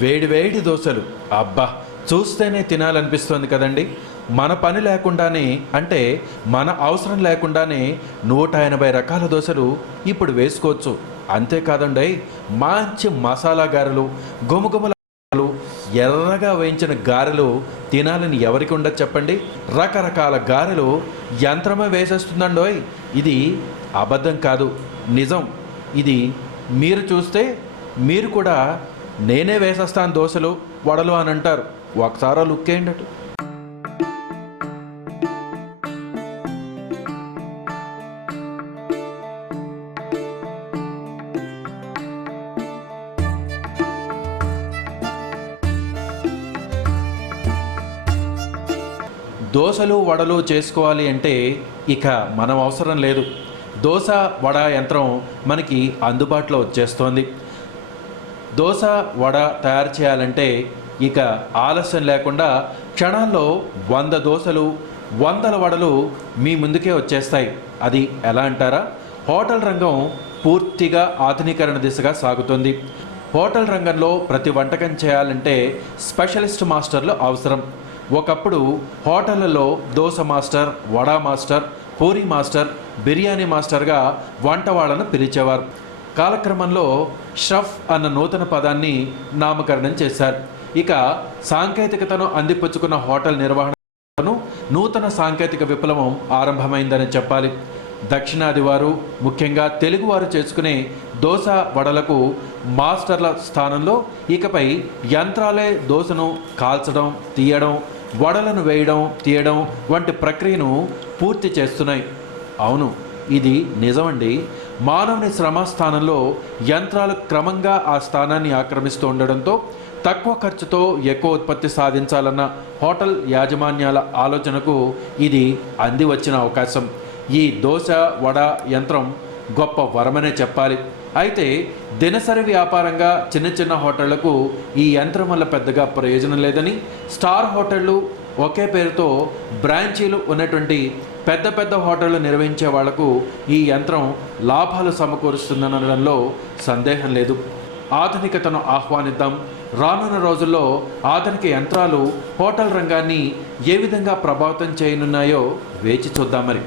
వేడి వేడి దోశలు, అబ్బా చూస్తేనే తినాలనిపిస్తుంది కదండి. మన పని లేకుండానే, అంటే మన అవసరం లేకుండానే 180 రకాల దోశలు ఇప్పుడు వేసుకోవచ్చు. అంతేకాదండి, మంచి మసాలా గారెలు, గుమగుమల గారెలు, ఎర్రగా వేయించిన గారెలు తినాలని ఎవరికి ఉండదు చెప్పండి. రకరకాల గారెలు యంత్రమే వేసేస్తుందండోయ్. ఇది అబద్ధం కాదు, నిజం. ఇది మీరు చూస్తే మీరు కూడా నేనే వేసేస్తాను దోశలు వడలు అని అంటారు. ఒకసారి లుక్ వేయండి అటు. దోశలు వడలు చేసుకోవాలి అంటే ఇక మనం అవసరం లేదు. దోశ వడ యంత్రం మనకి అందుబాటులో వచ్చేస్తోంది. దోశ వడ తయారు చేయాలంటే ఇక ఆలస్యం లేకుండా క్షణాల్లో 100 దోశలు 100 వడలు మీ ముందుకే వచ్చేస్తాయి. అది ఎలా అంటారా? హోటల్ రంగం పూర్తిగా ఆధునీకరణ దిశగా సాగుతుంది. హోటల్ రంగంలో ప్రతి వంటకం చేయాలంటే స్పెషలిస్ట్ మాస్టర్లు అవసరం. ఒకప్పుడు హోటళ్లలో dosa master, vada master, puri master, biryani మాస్టర్గా వంట వాళ్ళను పిలిచేవారు. కాలక్రమంలో షెఫ్ అన్న నూతన పదాన్ని నామకరణం చేశారు. ఇక సాంకేతికతను అందిపుచ్చుకున్న హోటల్ నిర్వహణను నూతన సాంకేతిక విప్లవం ఆరంభమైందని చెప్పాలి. దక్షిణాది వారు, ముఖ్యంగా తెలుగువారు చేసుకునే దోశ వడలకు మాస్టర్ల స్థానంలో ఇకపై యంత్రాలే దోశను కాల్చడం, తీయడం, వడలను వేయడం, తీయడం వంటి ప్రక్రియను పూర్తి చేస్తున్నాయి. అవును, ఇది నిజమండి. మానవుని శ్రమ స్థానంలో యంత్రాలు క్రమంగా ఆ స్థానాన్ని ఆక్రమిస్తూ ఉండడంతో తక్కువ ఖర్చుతో ఎక్కువ ఉత్పత్తి సాధించాలన్న హోటల్ యాజమాన్యాల ఆలోచనకు ఇది అంది వచ్చిన అవకాశం. ఈ దోశ వడ యంత్రం గొప్ప వరమనే చెప్పాలి. అయితే దినసరి వ్యాపారంగా చిన్న చిన్న హోటళ్లకు ఈ యంత్రం వల్ల పెద్దగా ప్రయోజనం లేదని, స్టార్ హోటళ్ళు, ఒకే పేరుతో బ్రాంచీలు ఉన్నటువంటి పెద్ద పెద్ద హోటళ్లు నిర్వహించే వాళ్లకు ఈ యంత్రం లాభాలు సమకూరుస్తుందనడంలో సందేహం లేదు. ఆధునికతను ఆహ్వానిద్దాం. రానున్న రోజుల్లో ఆధునిక యంత్రాలు హోటల్ రంగాన్ని ఏ విధంగా ప్రభావితం చేయనున్నాయో వేచి చూద్దాం మరి.